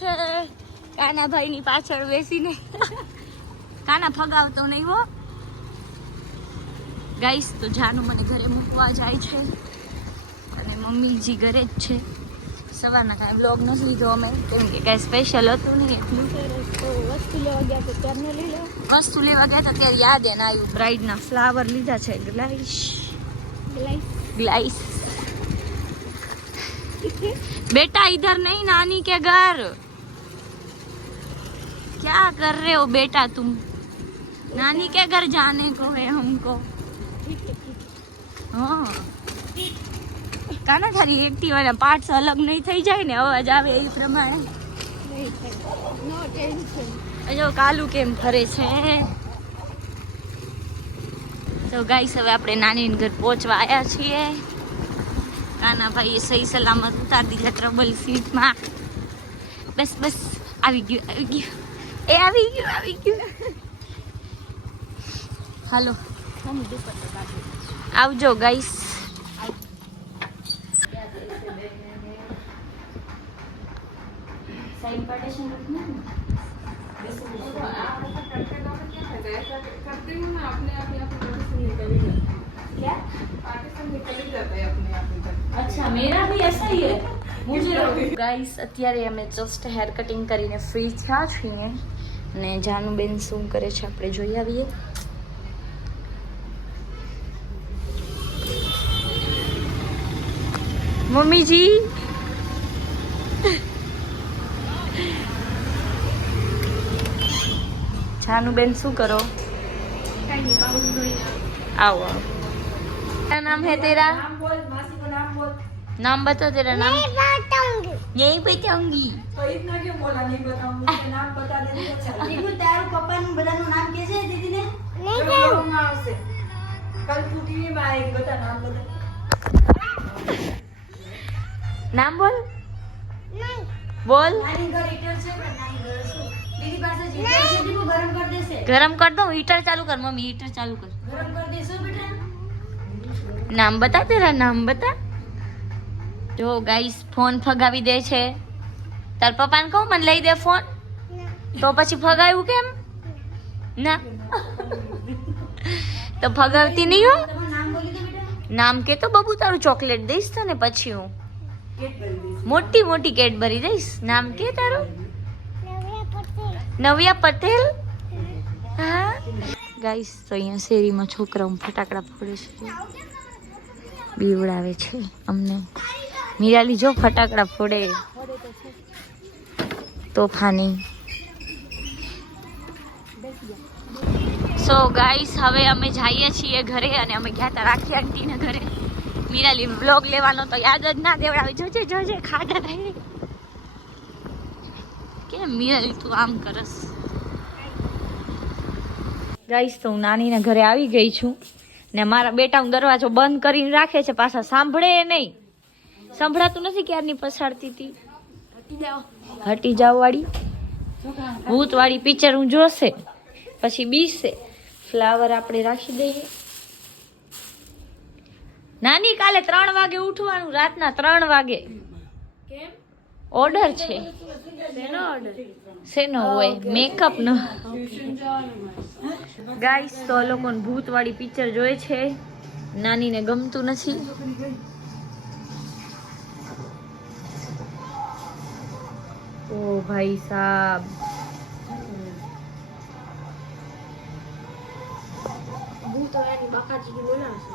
પાછળ કાનાભાઈની પાછળ બેસીને. કાના ફગાવતો નહીં હો. ગાઈસ તો જાનું મને ઘરે મૂકવા જાય છે. અને મમ્મીજી ઘરે જ છે. સવારના કાંઈ બ્લોગ નથી લીધો અમે. કેમ કે કાંઈ સ્પેશિયલ હતું નહીં એટલું. વસ્તુ લેવા ગયા તો ત્યારે લઈ લો? વસ્તુ લેવા ગયા હતા ત્યારે યાદ એને આવ્યું બ્રાઇડના ફ્લાવર લીધા છે. ગ્લાઈશ ગ્લાઇસ ગ્લાઈસ बेटा इधर नहीं नानी के घर क्या कर रहे हो बेटा तुम नानी के घर जाने को है हमको हाँ કાના તારી એક્ટિવાના પાર્ટ્સ અલગ નહીં થઈ જાય ને અવાજ આવે એ પ્રમાણે નો ટેન્શન જો કાલુ કેમ ફરે છે તો ગાઈસ હવે આપણે નાની ઘર પહોંચવા આવ્યા છીએ કાના ભાઈએ સહી સલામત ઉતાર દીધા ટ્રબલ સીટમાં. બસ બસ, આવી ગયું આવી ગયું. એ આવી ગયું આવી ગયું. હાલો. આવજો ગાઈસ क्या मेरा भी ऐसा ही है मुझे गाइस અત્યારે અમે જસ્ટ હેર કટિંગ કરીને ફ્રી થયા છીએ ને જાનુબેન શું કરે છે આપણે જોઈ આવીએ મમ્મીજી જાનુબેન શું કરો आओ क्या नाम है तेरा नाम बता तेरा नाम नहीं बताऊंगी દીકુ તારું પપ્પાનું બધાનું નામ કે છે દીદીને नाम बोल बोल નાની ઘર હીટર છે પણ નાની ઘર શું દીદી પાસે જ હીટર છે દીકુ ગરમ કરી દેશે गरम कर दो हीटर चालू कर मम्मी हीटर चालू कर ગરમ કરી દેશો બેટા નામ બતા તેરા નામ બતા જો ગાઈસ ફોન ફગાવી દે છે. તાર પપ્પાને કહું મને લઈ દે ફોન તો પછી ફગાવ્યું કેમ? ના. તો ફગાવતી નહીં હો. નામ કે તો બબુ તારું ચોકલેટ દઈશ તને પછી હું. મોટી મોટી કેડબરી દઈશ. નામ કે તારું? નવ્યા પટેલ. હા. ગાઈસ તો અહીંયા શેરીમાં છોકરાઓ ફટાકડા ફોડે છે. બીવડાવે છે અમને. મીરાલી જો ફટાકડા ફોડે. તોફાની. સો ગાઈસ હવે અમે જઈએ છીએ ઘરે અને અમે ગયા હતા રાખી આંટીના ઘરે. મીરાલી બ્લોગ લેવાનો તો યાદ જ ના દેવડાવે. જોજે જોજે ખાડા રહે કેમ મીરાલી તું આમ કરસ? ગાઈસ તો હું નાનીના ઘરે આવી ગઈ છું ને મારા બેટા હું દરવાજો બંધ કરીને રાખે છે, પાછા સાંભળે નહીં. સંભળાતું નથી ક્યારની પછાડતી હતી. હટી જાવ વાળી. ભૂત વાળી પિક્ચર હું જોશે, પછી બીસે ફ્લાવર આપણે રાખી દઈએ. નાની કાલે ત્રણ વાગે ઉઠવાનું, રાતના ત્રણ વાગે. ઓર્ડર છે. શેનો હોય? મેકઅપ નો. ગાઈસ તો લોકોને ભૂત વાળી પિક્ચર જોઈ છે. નાનીને ગમતું નથી. ઓ ભાઈ સાબ હું તો એની બાકાજી બોલાવશે